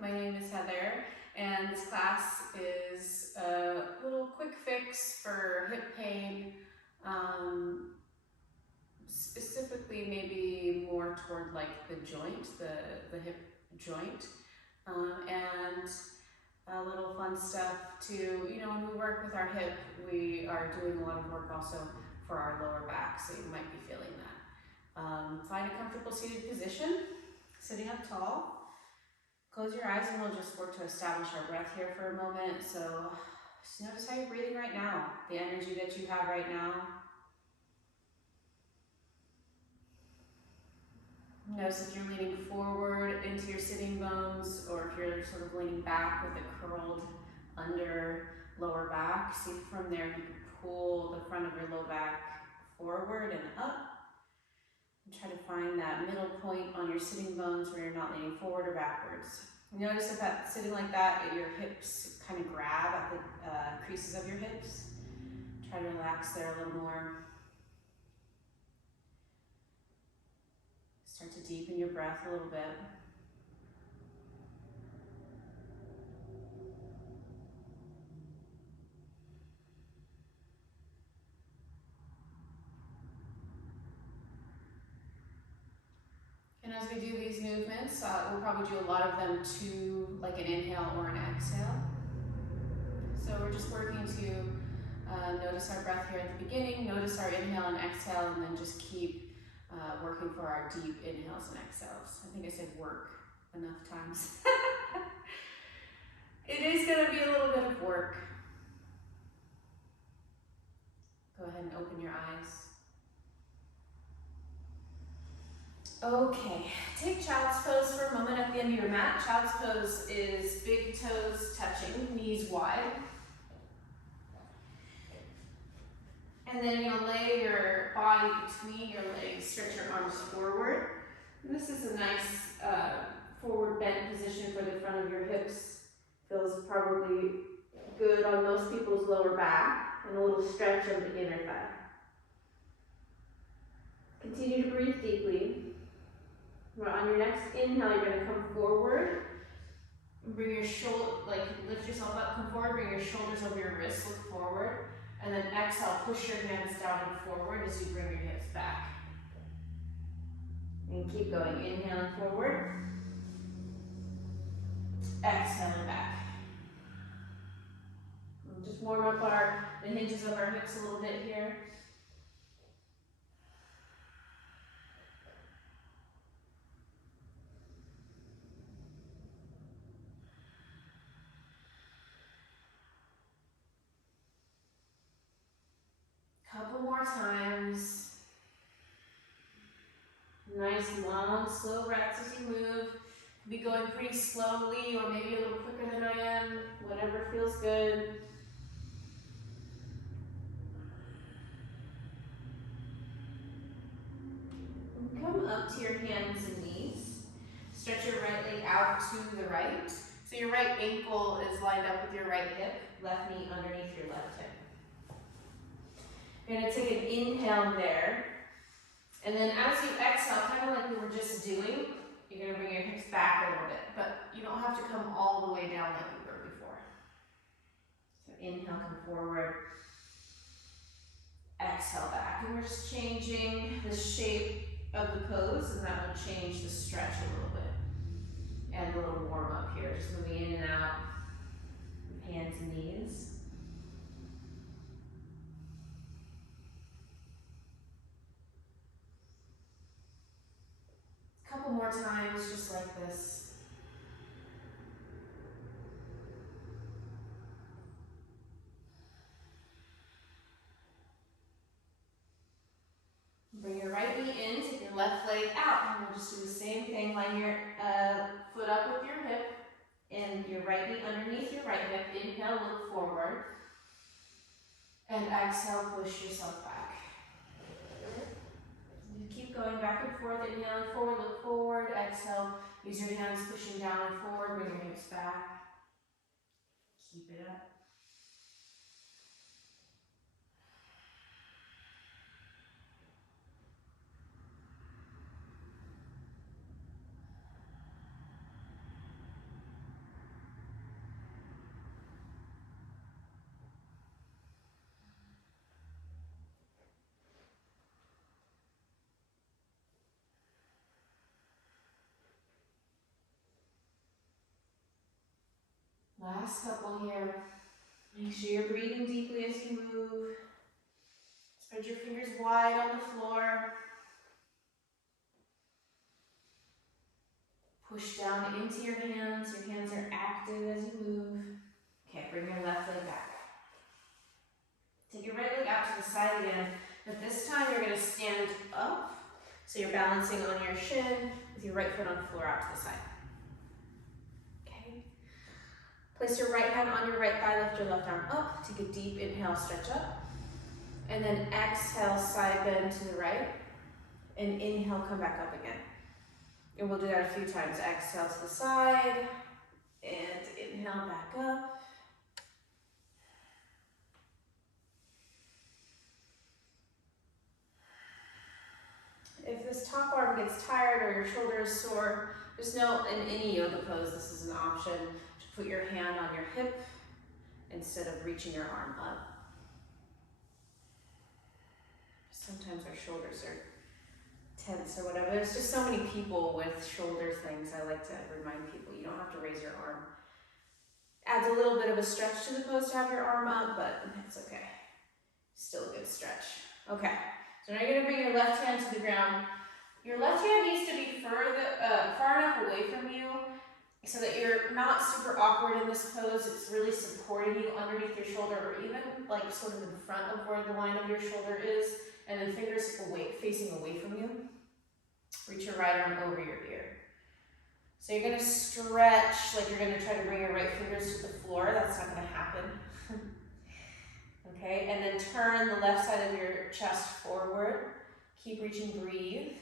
My name is Heather, and this class is a little quick fix for hip pain, specifically maybe more toward like the joint, the hip joint, and a little fun stuff too. You know, when we work with our hip, we are doing a lot of work also for our lower back, so you might be feeling that. Find a comfortable seated position, sitting up tall. Close your eyes and we'll just work to establish our breath here for a moment. So just notice how you're breathing right now, the energy that you have right now. Notice if you're leaning forward into your sitting bones or if you're sort of leaning back with a curled under lower back. See if from there you can pull the front of your low back forward and up. And try to find that middle point on your sitting bones where you're not leaning forward or backwards. Notice if sitting like that, your hips kind of grab at the creases of your hips. Try to relax there a little more. Start to deepen your breath a little bit. And as we do these movements, we'll probably do a lot of them to like an inhale or an exhale. So we're just working to notice our breath here at the beginning, notice our inhale and exhale, and then just keep working for our deep inhales and exhales. I think I said work enough times. It is going to be a little bit of work. Go ahead and open your eyes. Okay, take child's pose for a moment at the end of your mat. Child's pose is big toes touching, knees wide. And then you'll lay your body between your legs, stretch your arms forward. And this is a nice forward bent position for the front of your hips. Feels probably good on most people's lower back, and a little stretch of the inner thigh. Continue to breathe deeply. On your next inhale, you're going to come forward. Bring your shoulder, like lift yourself up, come forward, bring your shoulders over your wrists, look forward. And then exhale, push your hands down and forward as you bring your hips back. And keep going, inhaling forward. Exhaling back. We'll just warm up the hinges of our hips a little bit here. Couple more times. Nice, long, slow breaths as you move. Be going pretty slowly or maybe a little quicker than I am, whatever feels good. And come up to your hands and knees. Stretch your right leg out to the right. So your right ankle is lined up with your right hip, left knee underneath your left hip. You're going to take an inhale there, and then as you exhale, kind of like we were just doing, you're going to bring your hips back a little bit, but you don't have to come all the way down like we were before. So inhale, come forward, exhale back, and we're just changing the shape of the pose, and that will change the stretch a little bit. And a little warm up here, just moving in and out, hands and knees. Couple more times, just like this. Bring your right knee in, take your left leg out, and we'll just do the same thing. Line your foot up with your hip, and your right knee underneath your right hip. Inhale, look forward, and exhale, push yourself back. You keep going back and forth, inhaling forward, look forward, exhale, use your hands pushing down and forward, bring your hips back. Keep it up. Last couple here. Make sure you're breathing deeply as you move. Spread your fingers wide on the floor. Push down into your hands. Your hands are active as you move. Okay, bring your left leg back. Take your right leg out to the side again, but this time you're going to stand up. So you're balancing on your shin with your right foot on the floor out to the side. Okay. Place your right hand on your right thigh, lift your left arm up. Take a deep inhale, stretch up. And then exhale, side bend to the right. And inhale, come back up again. And we'll do that a few times. Exhale to the side, and inhale back up. If this top arm gets tired or your shoulder is sore, just know in any yoga pose, this is an option to put your hand on your hip instead of reaching your arm up. Sometimes our shoulders are tense or whatever. There's just so many people with shoulder things. I like to remind people you don't have to raise your arm. Adds a little bit of a stretch to the pose to have your arm up, but it's okay. Still a good stretch. Okay, so now you're gonna bring your left hand to the ground. Your left hand needs to be far enough away from you so that you're not super awkward in this pose. It's really supporting you underneath your shoulder, or even like sort of in front of where the line of your shoulder is, and then fingers facing away from you. Reach your right arm over your ear. So you're gonna stretch like you're gonna try to bring your right fingers to the floor. That's not gonna happen. Okay, and then turn the left side of your chest forward. Keep reaching, breathe.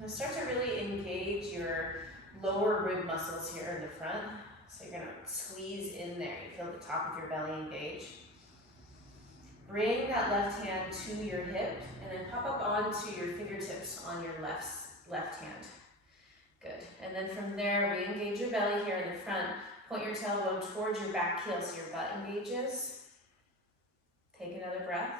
Now start to really engage your lower rib muscles here in the front. So you're gonna squeeze in there. You feel the top of your belly engage. Bring that left hand to your hip and then pop up onto your fingertips on your left hand. Good. And then from there, re-engage your belly here in the front. Point your tailbone towards your back heel so your butt engages. Take another breath.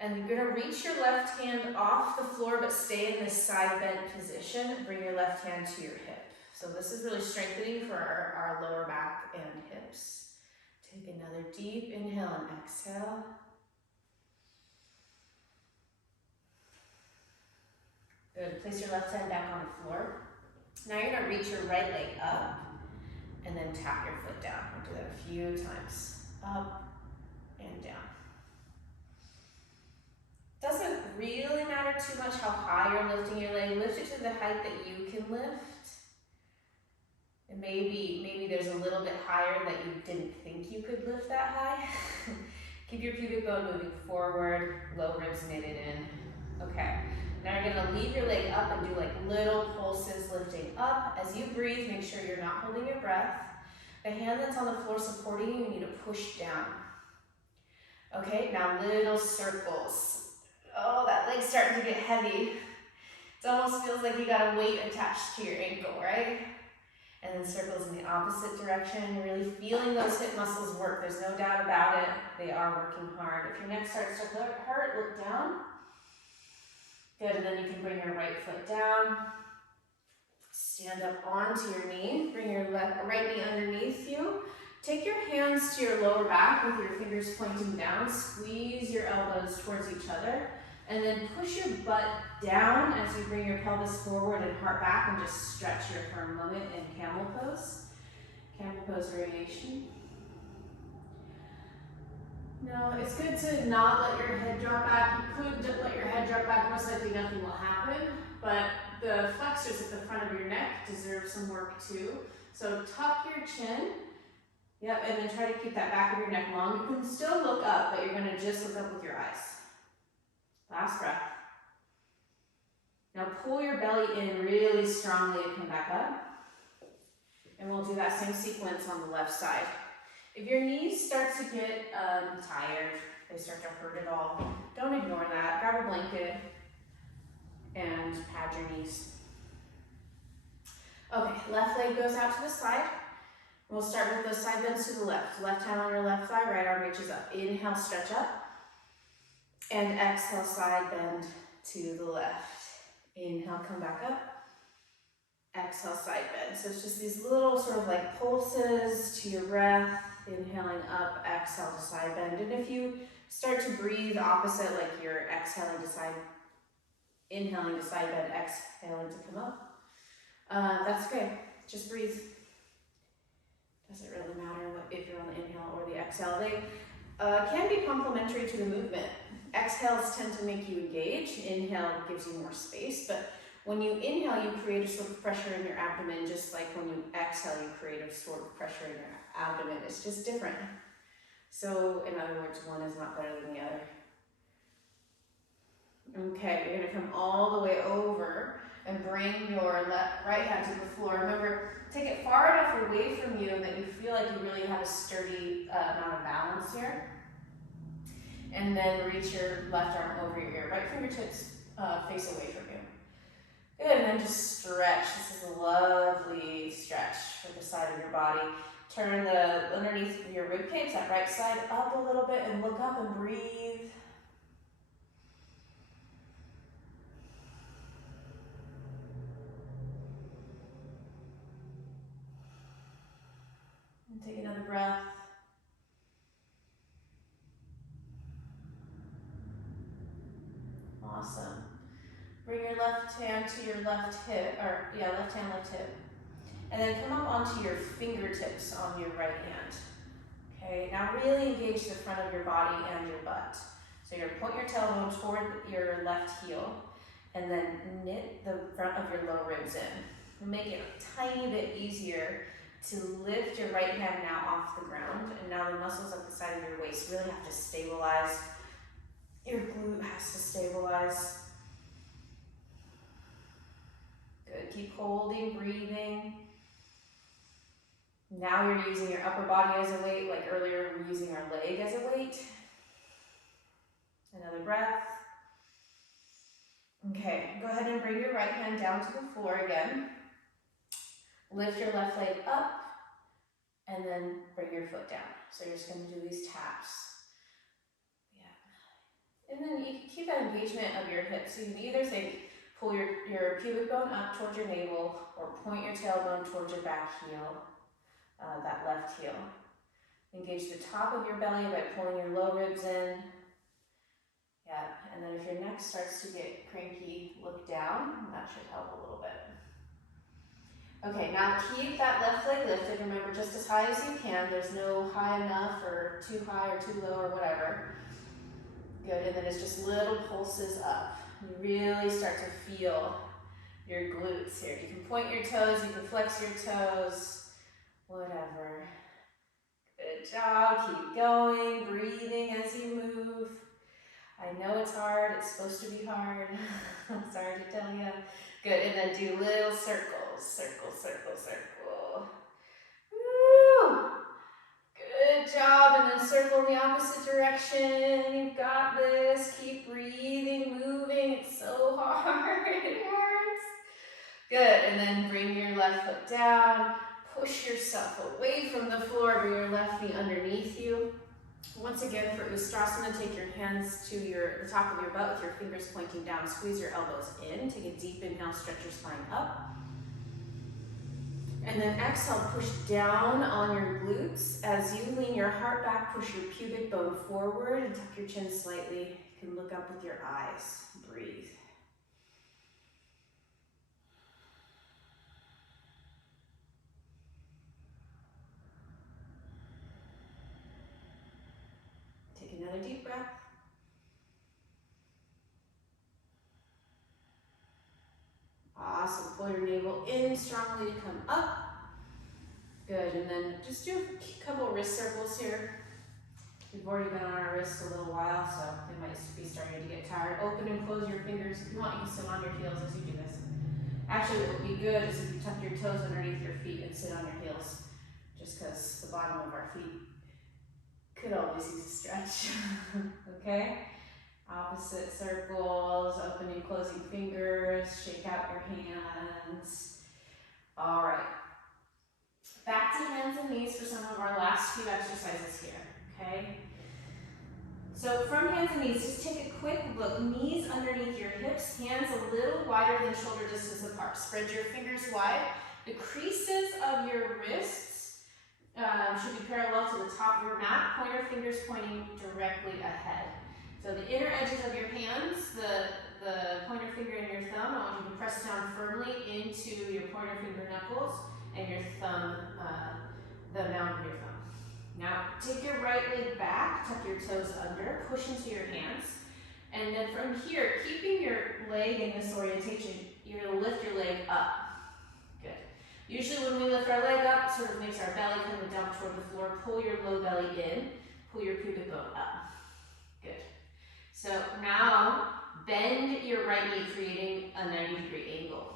And you're going to reach your left hand off the floor, but stay in this side bend position. Bring your left hand to your hip. So this is really strengthening for our lower back and hips. Take another deep inhale and exhale. Good. Place your left hand back on the floor. Now you're going to reach your right leg up and then tap your foot down. We'll do that a few times. Up and down. Doesn't really matter too much how high you're lifting your leg. Lift it to the height that you can lift. And maybe there's a little bit higher that you didn't think you could lift that high. Keep your pubic bone moving forward, low ribs knitted in. Okay. Now you're going to leave your leg up and do like little pulses lifting up. As you breathe, make sure you're not holding your breath. The hand that's on the floor supporting you, you need to push down. Okay, now little circles. Oh, that leg's starting to get heavy. It almost feels like you got a weight attached to your ankle, right? And then circles in the opposite direction. You're really feeling those hip muscles work. There's no doubt about it. They are working hard. If your neck starts to hurt, look down. Good, and then you can bring your right foot down. Stand up onto your knee. Bring your right knee underneath you. Take your hands to your lower back with your fingers pointing down. Squeeze your elbows towards each other. And then push your butt down as you bring your pelvis forward and heart back, and just stretch here for a moment in camel pose. Camel pose variation. Now, it's good to not let your head drop back. You could let your head drop back, most likely nothing will happen, but the flexors at the front of your neck deserve some work too. So tuck your chin, yep, and then try to keep that back of your neck long. You can still look up, but you're gonna just look up with your eyes. Last breath. Now pull your belly in really strongly to come back up. And we'll do that same sequence on the left side. If your knees start to get tired, they start to hurt at all, don't ignore that. Grab a blanket and pad your knees. Okay, left leg goes out to the side. We'll start with those side bends to the left. Left hand on your left thigh, right arm reaches up. Inhale, stretch up. And exhale, side bend to the left. Inhale, come back up. Exhale, side bend. So it's just these little sort of like pulses to your breath. Inhaling up, exhale to side bend. And if you start to breathe opposite, like you're exhaling to side, inhaling to side bend, exhaling to come up, that's okay. Just breathe. Doesn't really matter if you're on the inhale or the exhale. They can be complementary to the movement. Exhales tend to make you engage. Inhale gives you more space, but when you inhale, you create a sort of pressure in your abdomen, just like when you exhale, you create a sort of pressure in your abdomen. It's just different. So, in other words, one is not better than the other. Okay, you're gonna come all the way over and bring your right hand to the floor. Remember, take it far enough away from you that you feel like you really have a sturdy amount of balance here. And then reach your left arm over your ear. Right fingertips face away from you. Good, and then just stretch. This is a lovely stretch for the side of your body. Turn the underneath your rib cage, that right side, up a little bit and look up and breathe. And take another breath. Awesome. Bring your left hand to your left hip, left hand, left hip. And then come up onto your fingertips on your right hand. Okay, now really engage the front of your body and your butt. So you're gonna point your tailbone toward your left heel and then knit the front of your low ribs in. Make it a tiny bit easier to lift your right hand now off the ground, and now the muscles up the side of your waist really have to stabilize. Your glute has to stabilize. Good, keep holding, breathing. Now you're using your upper body as a weight, like earlier we were using our leg as a weight. Another breath. Okay, go ahead and bring your right hand down to the floor again. Lift your left leg up, and then bring your foot down. So you're just going to do these taps. Yeah. And then you can keep that engagement of your hips. So you can either say, pull your pubic bone up towards your navel, or point your tailbone towards your back heel, that left heel. Engage the top of your belly by pulling your low ribs in. Yeah, and then if your neck starts to get cranky, look down. That should help a little bit. Okay, now keep that left leg lifted. Remember, just as high as you can. There's no high enough or too high or too low or whatever. Good, and then it's just little pulses up. You really start to feel your glutes here. You can point your toes, you can flex your toes, whatever. Good job, keep going, breathing as you move. I know it's hard, it's supposed to be hard. I'm sorry to tell you. Good, and then do little circles, circle, circle, circle. Woo! Good job, and then circle in the opposite direction. You've got this, keep breathing, moving, it's so hard, it hurts. Good, and then bring your left foot down, push yourself away from the floor, bring your left knee underneath you. Once again, for Ustrasana, take your hands to the top of your butt with your fingers pointing down. Squeeze your elbows in. Take a deep inhale, stretch your spine up. And then exhale, push down on your glutes. As you lean your heart back, push your pubic bone forward and tuck your chin slightly. You can look up with your eyes. Breathe. Take another deep breath. Awesome. Pull your navel in strongly to come up. Good. And then just do a couple wrist circles here. We've already been on our wrists a little while, so they might be starting to get tired. Open and close your fingers. If you want, you can sit on your heels as you do this. Actually, what would be good is if you tuck your toes underneath your feet and sit on your heels, just because the bottom of our feet could always use a stretch. Okay? Opposite circles, opening, closing fingers, shake out your hands. All right. Back to hands and knees for some of our last few exercises here, okay? So from hands and knees, just take a quick look. Knees underneath your hips, hands a little wider than shoulder distance apart. Spread your fingers wide. The creases of your wrists should be parallel to the top of your mat. Pointer fingers pointing directly ahead. So the inner edges of your hands, the pointer finger and your thumb, I want you to press down firmly into your pointer finger knuckles and your thumb, the mound of your thumb. Now, take your right leg back, tuck your toes under, push into your hands, and then from here, keeping your leg in this orientation, you're going to lift your leg up. Good. Usually when we lift our leg up, it sort of makes our belly kind of dump toward the floor. Pull your low belly in, pull your pubic bone up. Good. So now, bend your right knee, creating a 90-degree angle.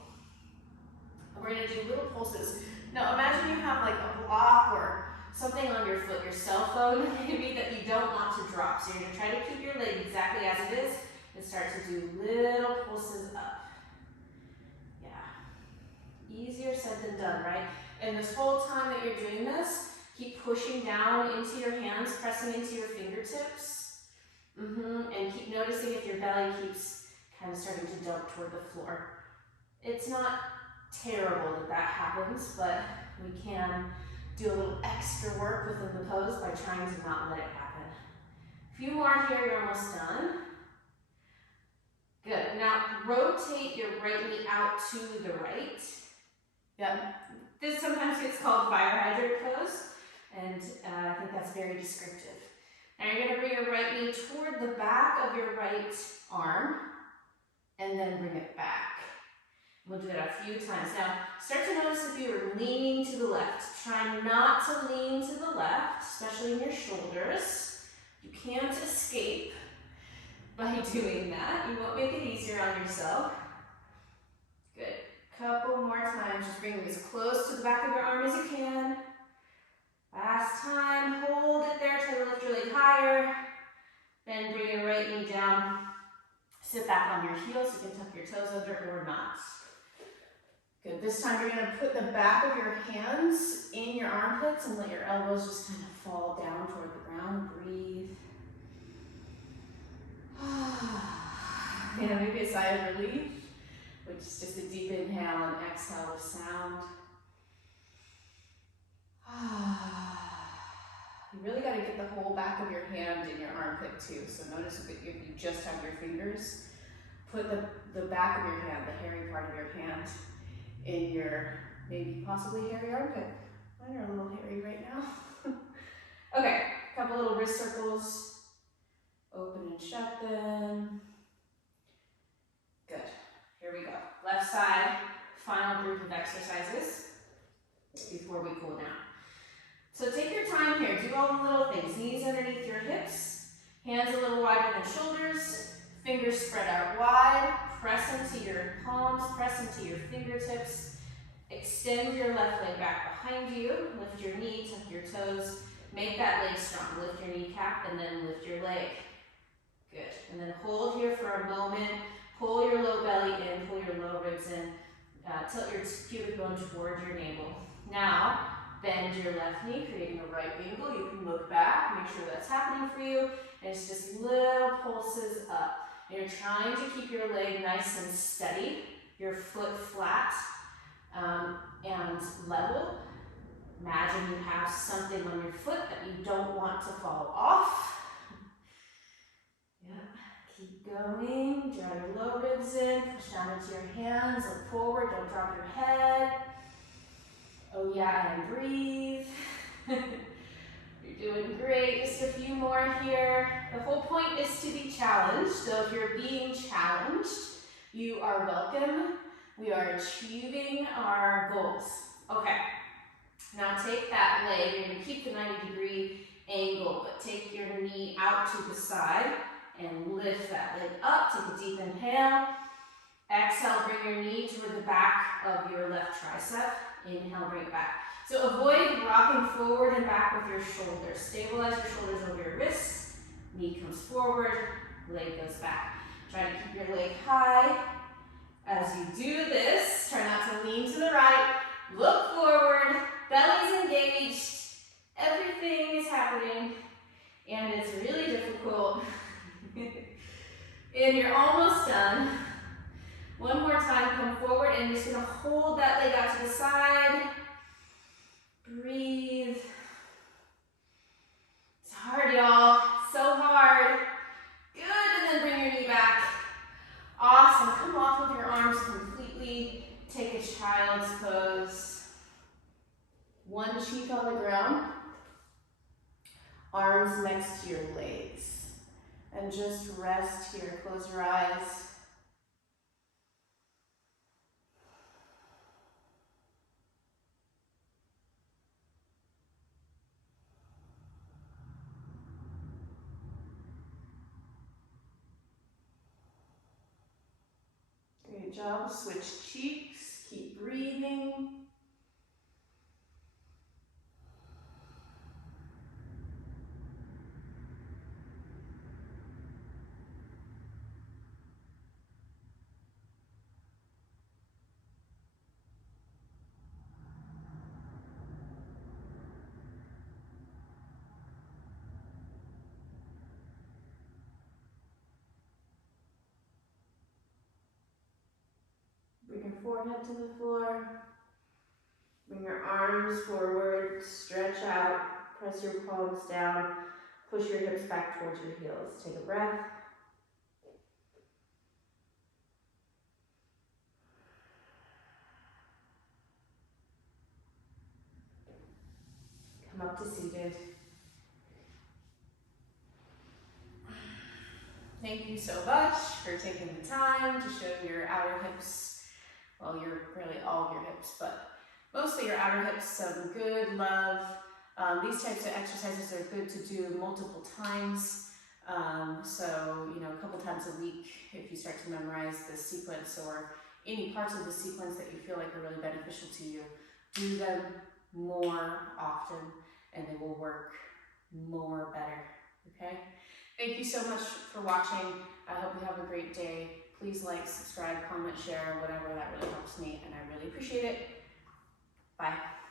And we're going to do little pulses. Now imagine you have like a block or something on your foot, your cell phone maybe, that you don't want to drop. So you're going to try to keep your leg exactly as it is and start to do little pulses up. Yeah. Easier said than done, right? And this whole time that you're doing this, keep pushing down into your hands, pressing into your fingertips. And keep noticing if your belly keeps kind of starting to dump toward the floor. It's not terrible that that happens, but we can do a little extra work within the pose by trying to not let it happen. A few more here, you're almost done. Good. Now rotate your right knee out to the right. Yep. This sometimes gets called fire hydrant pose, and I think that's very descriptive. Now you're going to bring your right knee toward the back of your right arm, and then bring it back. We'll do that a few times. Now, start to notice if you are leaning to the left. Try not to lean to the left, especially in your shoulders. You can't escape by doing that. You won't make it easier on yourself. Good. Couple more times. Just bring it as close to the back of your arm as you can. Last time. Hold it there. Try to lift your leg higher. Then bring your right knee down. Sit back on your heels. You can tuck your toes under or not. Good. This time you're going to put the back of your hands in your armpits and let your elbows just kind of fall down toward the ground. Breathe. And maybe a sigh of relief, which is just a deep inhale and exhale with sound. You really got to get the whole back of your hand in your armpit too. So notice if you just have your fingers, put the back of your hand, the hairy part of your hand, in your maybe possibly hairy armpit. Mine are a little hairy right now. Okay, a couple little wrist circles. Open and shut them. Good. Here we go. Left side, final group of exercises before we cool down. So take your time here. Do all the little things. Knees underneath your hips, hands a little wider than shoulders, fingers spread out wide. Press into your palms, press into your fingertips. Extend your left leg back behind you. Lift your knee, tuck your toes. Make that leg strong. Lift your kneecap and then lift your leg. Good. And then hold here for a moment. Pull your low belly in, pull your low ribs in. Tilt your pubic bone toward your navel. Now, bend your left knee, creating a right angle. You can look back, make sure that's happening for you. And it's just little pulses up. You're trying to keep your leg nice and steady, your foot flat and level. Imagine you have something on your foot that you don't want to fall off. Yeah, keep going. Draw your low ribs in, push down into your hands, look forward, don't drop your head. Oh yeah, and breathe. You're doing great. Just a few more here. The whole point is to be challenged. So if you're being challenged, you are welcome. We are achieving our goals. Okay. Now take that leg. You're going to keep the 90-degree angle, but take your knee out to the side and lift that leg up. Take a deep inhale. Exhale, bring your knee toward the back of your left tricep. Inhale, bring it back. So avoid rocking forward and back with your shoulders. Stabilize your shoulders over your wrists. Knee comes forward, leg goes back. Try to keep your leg high. As you do this, try not to lean to the right. Look forward, belly's engaged. Everything is happening. and it's really difficult. And you're almost done. One more time, come forward, and you're just gonna hold that leg out to the side. Breathe. It's hard, y'all, so hard. Good, and then bring your knee back. Awesome, come off with your arms completely. Take a child's pose. One cheek on the ground, arms next to your legs. And just rest here, close your eyes. Great job, switch cheeks, keep breathing. Bring your forehead to the floor. Bring your arms forward, stretch out, press your palms down, push your hips back towards your heels. Take a breath. Come up to seated. Thank you so much for taking the time to show your outer hips. Well, really all of your hips, but mostly your outer hips, some good love. These types of exercises are good to do multiple times. So, a couple times a week, if you start to memorize the sequence or any parts of the sequence that you feel like are really beneficial to you, do them more often and they will work better, okay? Thank you so much for watching. I hope you have a great day. Please like, subscribe, comment, share, whatever. That really helps me and I really appreciate it. Bye.